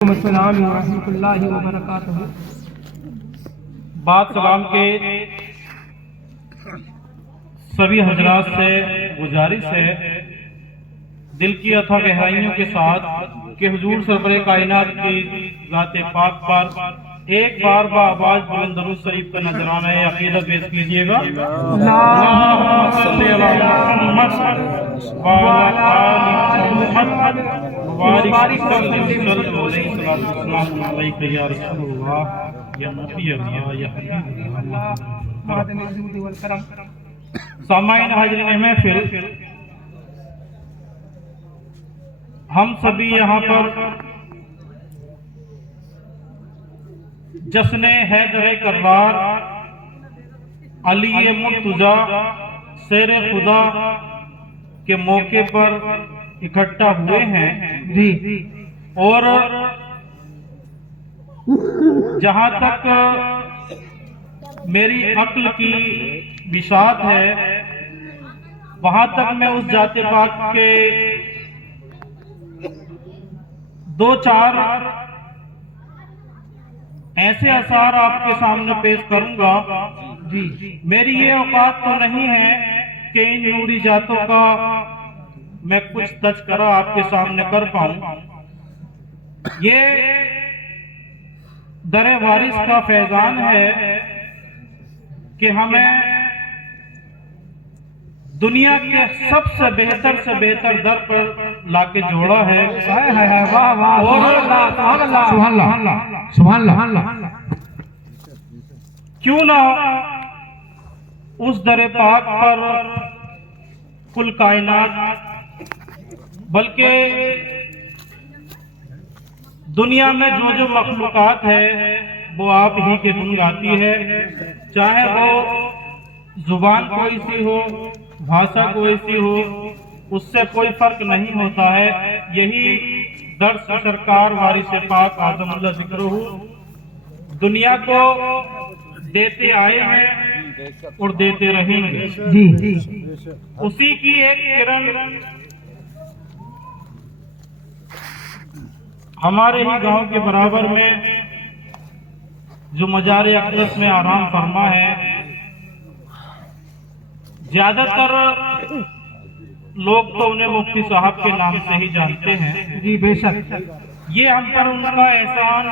السلام ورحمۃ اللہ وبرکاتہ۔ بعد سلام کے سبھی حضرات سے گزارش ہے دل کی اتھا گہرائیوں کے ساتھ کہ حضور سرور کائنات کی ذات پاک پر ایک بار بآواز بلند درود شریف کا نذرانہ عقیدت پیش کیجیے گا۔ اللہم صلی علی محمد وعلی آل محمد وبارک وسلم علیہ یا رسول اللہ یا نبی اللہ یا حبیب اللہ۔ سامعین حاضرین محفل، ہم سبھی یہاں پر جشن حیدر کرار علی مرتضیٰ شیر خدا کے موقع پر اکٹھا ہوئے ہیں اور جہاں تک میری عقل کی بساط ہے وہاں تک میں اس ذات پاک کے دو چار ایسے اثار آپ کے سامنے پیش کروں گا۔ میری یہ اوقات تو نہیں ہے کہ ان نوری ذاتوں کا میں کچھ تذکرہ آپ کے سامنے کر پاؤں۔ یہ در وارث کا فیضان ہے کہ ہمیں دنیا کے سب سے بہتر در پر لا کے جوڑا ہے۔ سبحان اللہ۔ کیوں نہ اس در پاک پر کل کائنات بلکہ دنیا میں جو مخلوقات ہے وہ آپ ہی کے گن گاتی ہے، چاہے وہ زبان کوئی سی ہو، بھاشا کوئی سی ہو، اس سے کوئی فرق نہیں ہوتا ہے۔ یہی درس سرکار وارث پاک اعظم اللہ ذکرہ دنیا کو دیتے آئے ہیں اور دیتے رہیں گے۔ اسی کی ایک کرن ہمارے ہی گاؤں کے برابر میں جو مزار اقدس میں آرام فرما ہے، زیادہ تر لوگ تو انہیں مفتی صاحب کے نام سے ہی جانتے ہیں۔ جی بے شک، یہ ہم پر ان کا احسان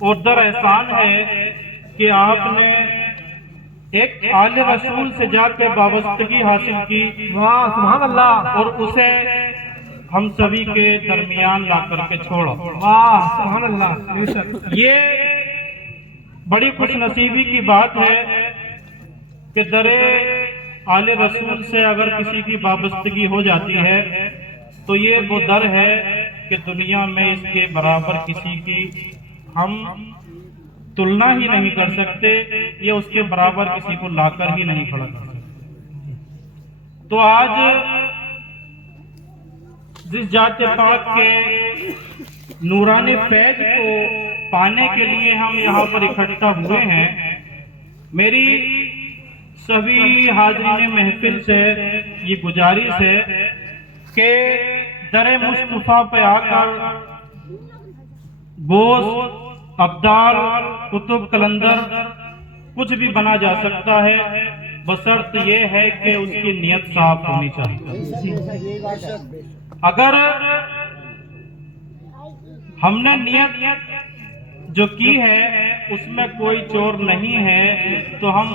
اور در احسان ہے کہ آپ نے ایک آل رسول سے جا کے وابستگی حاصل کی، سبحان اللہ، اور اسے ہم سبھی کے درمیان لا کر کے چھوڑا۔ سبحان اللہ، بے شک۔ یہ بڑی خوش نصیبی کی بات ہے کہ در آل رسول سے اگر کسی کی وابستگی ہو جاتی ہے تو یہ وہ در ہے کہ دنیا میں اس کے برابر کسی کی ہم تلنا ہی نہیں کر سکتے، یہ اس کے برابر کسی کو لا کر ہی نہیں کھڑا کر سکتے۔ تو آج جس ذات پاک کے نورانی فیض کو پانے کے لیے ہم یہاں پر اکٹھا ہوئے ہیں، میری سبھی حاضرین محفل سے یہ گزارش ہے کہ در مصطفیٰ پہ آ کر گوشت، ابدال، کتب، کلندر کچھ بھی بنا جا سکتا ہے، بشرط یہ ہے کہ اس کی نیت صاف ہونی چاہیے۔ اگر ہم نے نیت جو کی ہے اس میں کوئی چور نہیں ہے تو ہم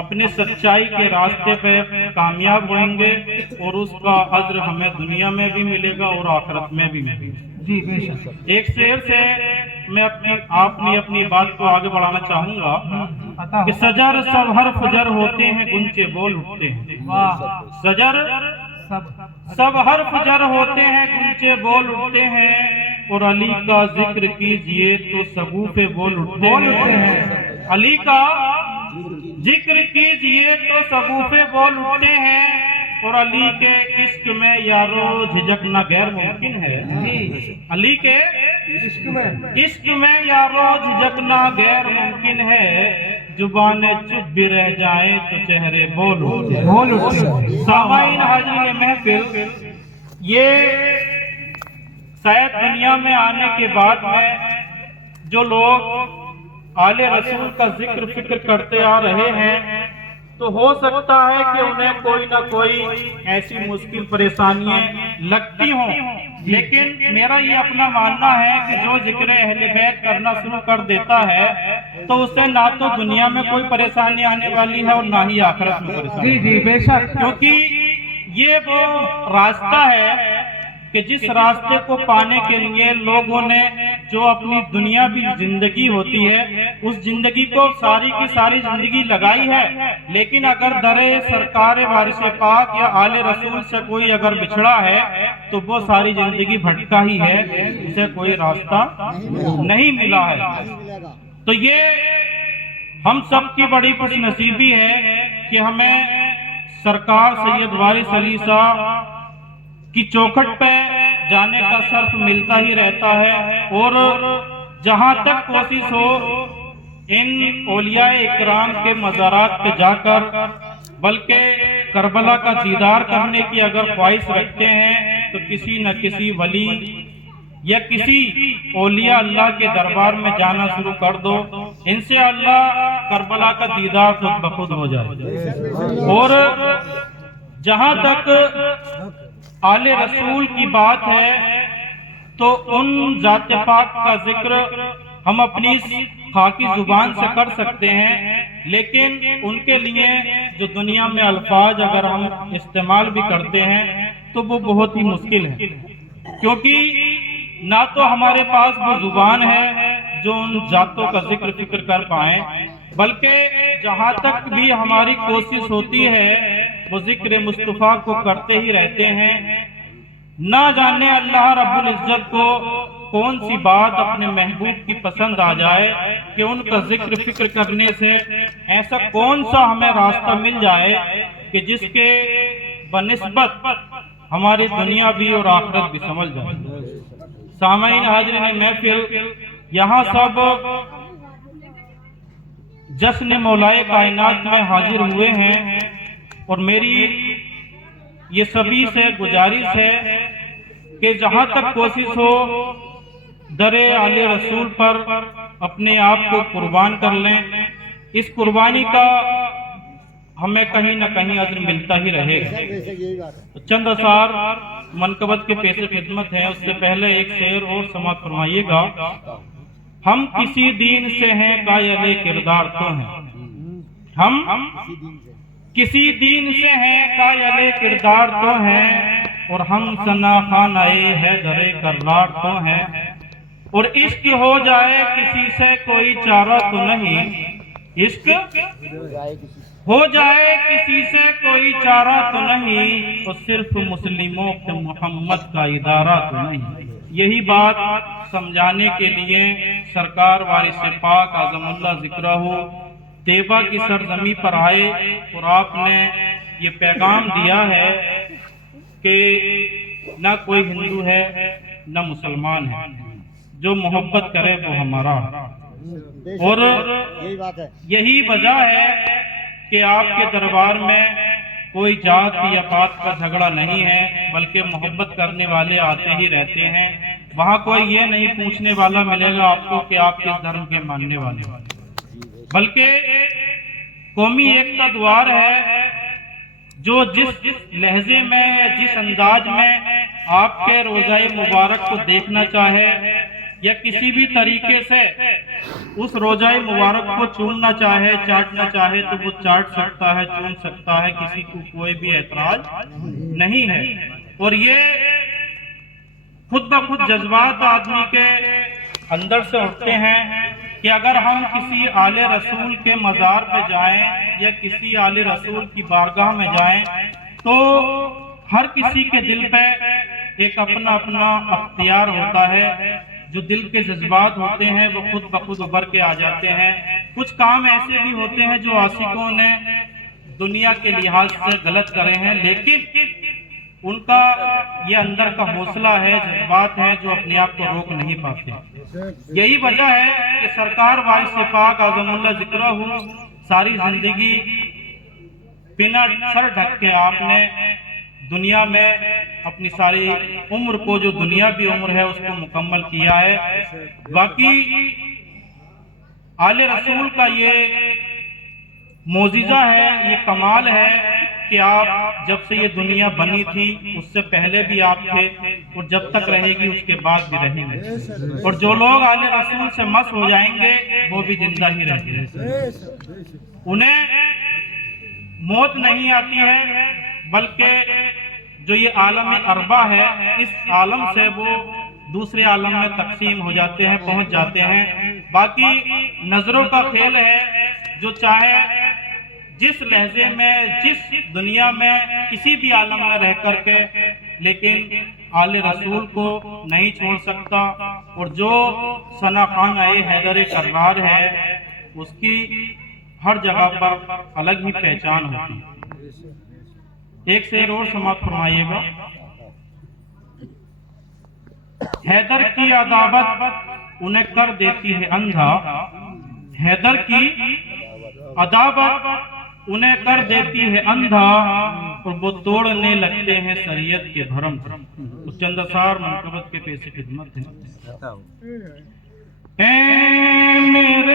اپنے سچائی کے راستے پہ کامیاب ہوئیں گے اور اس کا اجر ہمیں دنیا میں بھی ملے گا اور آخرت میں بھی ملے گا۔ جی بے شک۔ ایک شعر سے میں اپنی بات کو آگے بڑھانا چاہوں گا کہ سجر سب حرف جر ہوتے ہیں، گنچے بول اٹھتے ہیں۔ سجر سب حرف جر ہوتے ہیں، گنچے بول اٹھتے ہیں، اور علی کا ذکر کیجئے تو شگوفے بول اٹھتے ہیں۔ علی کا ذکر کیجئے تو شگوفے بول اٹھتے ہیں، اور علی کے عشق میں یارو جھجکنا غیر ممکن ہے۔ علی کے عشق میں یارو جھجکنا غیر ممکن ہے، زبانیں چپ بھی رہ جائیں تو چہرے بول اٹھتے ہیں۔ سامعین حاضرین محفل، یہ शायद दुनिया में आने के बाद में जो लोग आले रसूल का जिक्र फिक्र करते आ रहे हैं, तो हो सकता है कि उन्हें कोई ना कोई ऐसी मुश्किल परेशानियां लगती हों, लेकिन मेरा ये अपना मानना है कि जो जिक्र अहले बैत करना शुरू कर देता है तो उसे ना तो दुनिया में कोई परेशानी आने वाली है और ना ही आखिरत में परेशानी। जी जी बेशक, क्योंकि ये वो रास्ता है कि जिस रास्ते को पाने के लिए लोगों ने जो अपनी दुनियावी जिंदगी होती है उस जिंदगी को सारी की सारी जिंदगी लगाई है, लेकिन अगर दरे सरकार वारिस पाक या आले रसूल से कोई अगर बिछड़ा है तो वो सारी जिंदगी भटका ही है, उसे कोई रास्ता नहीं मिला है। तो ये हम सब की बड़ी खुशनसीबी है कि हमें सरकार सैयद वारिस अली साहब की चौखट पे जाने का शर्फ मिलता ही रहता है, और जहां तक कोशिश हो इन औलियाए इकराम के मज़ारात पे जाकर, बल्कि करबला का दीदार करने की अगर ख्वाहिश रखते हैं तो किसी न किसी वली या किसी औलिया अल्लाह के दरबार में जाना शुरू कर दो, इनसे अल्लाह करबला का दीदार खुद बखुद हो जाए। और जहां तक आले रसूल की बात है तो उन जाते पाक का जिक्र हम अपनी खाकी जुबान से कर सकते हैं, लेकिन उनके लिए जो दुनिया में अल्फाज अगर हम इस्तेमाल भी करते हैं तो वो बहुत ही मुश्किल है, क्योंकि ना तो हमारे पास वो जुबान है जो उन जातों का जिक्र फिक्र कर पाए, बल्कि जहाँ तक भी हमारी कोशिश होती है वो जिक्र मुस्तफ़ा को करते ही रहते हैं। ना जाने अल्लाह रब्बुल इज्जत को कौन सी बात अपने महबूब की पसंद आ जाए कि उनका जिक्र फिक्र करने से ऐसा कौन सा हमें रास्ता मिल जाए कि जिसके बनिस्बत हमारी दुनिया भी और आखिरत भी समझ जाए। सामईन हाज़रीन महफिल, यहाँ सब जश्न मौलाए कायनात में हाजिर हुए हैं, और मेरी ये सभी से गुजारिश है कि जहाँ तक कोशिश हो दरे आले रसूल पर अपने आप को कुर्बान कर लें। इस कुर्बानी का हमें कहीं न कहीं अज्र मिलता ही रहेगा। चंद असार मनकबत के पेशे खिदमत है, उससे पहले एक शेर और समाप्त फरमाइएगा। हम किसी दीन से हैं कायले किरदार तो हैं, हम किसी दीन से हैं कायले किरदार तो हैं, और हम सना खानाए है दरे करार तो हैं। और इश्क हो जाए किसी से कोई चारा तो नहीं, इश्क हो जाए किसी से कोई चारा तो नहीं, तो सिर्फ मुस्लिमों के मोहम्मद का इदारा तो नहीं। यही बात समझाने के लिए सरकार वारिस पाक आज़मुल्लाह ज़िक्रहू तेबा की सरजमी पर आए, और आपने ये पैगाम दिया है कि न कोई हिंदू है न मुसलमान है, जो मोहब्बत करे वो हमारा। और यही वजह है कि आपके दरबार में कोई जात या पात का झगड़ा नहीं है, बल्कि मोहब्बत करने वाले आते ही रहते हैं। वहाँ कोई ये नहीं पूछने वाला मिलेगा आपको कि आप किस धर्म के मानने वाले, बल्कि कौमी एकता द्वार है जो जिस लहजे में या जिस अंदाज में आपके रोज़ाए मुबारक को देखना चाहे या किसी भी तरीके से उस रोज़ाए मुबारक को चूमना चाहे, चाटना चाहे, तो वो चाट सकता है, चूम सकता है, किसी को कोई भी एतराज नहीं है। और ये खुद ब खुद जज्बात आदमी के अंदर से उठते हैं कि अगर हम किसी आले रसूल के मज़ार पे जाएं या किसी आले रसूल की बारगाह में जाएं, तो हर किसी के दिल पे एक अपना अपना अख्तियार होता है। जो दिल के जज्बात होते हैं वो खुद ब खुद उभर के आ जाते हैं। कुछ काम ऐसे भी होते हैं जो आशिकों ने दुनिया के लिहाज से गलत करे हैं, लेकिन उनका ये अंदर का हौसला है, जज्बात हैं जो अपने आप को रोक नहीं पाते। यही वजह है कि सरकार वारिस पाक आज़मुल्लाह ज़िक्रहू सारी जिंदगी बिना सर ढक के आपने दुनिया में اپنی ساری عمر کو جو دنیاوی عمر ہے اس کو مکمل کیا ہے. باقی آل رسول کا یہ معجزہ ہے, یہ کمال ہے کہ آپ جب سے یہ دنیا بنی تھی اس سے پہلے بھی آپ تھے اور جب تک رہے گی اس کے بعد بھی رہیں گے, اور جو لوگ آل رسول سے مس ہو جائیں گے وہ بھی زندہ ہی رہیں گے. انہیں موت نہیں آتی ہے بلکہ جو یہ عالم اربع ہے اس عالم سے وہ دوسرے عالم میں تقسیم ہو جاتے ہیں, پہنچ جاتے ہیں. باقی نظروں کا کھیل ہے, جو چاہے جس لہجے میں جس دنیا میں کسی بھی عالم میں رہ کر کے لیکن آل رسول کو نہیں چھوڑ سکتا. اور جو ثنا خان حیدر کرار ہے اس کی ہر جگہ پر الگ ہی پہچان ہوتی ہے. ایک شعر اور سماعت فرمائیے گا. حیدر کی عداوت انہیں کر دیتی ہے اندھا, حیدر کی عداوت انہیں کر دیتی ہے اندھا, اور وہ توڑنے لگتے ہیں شریعت کے بھرم. اس چند اثار منقبت کے پیش خدمت ہیں.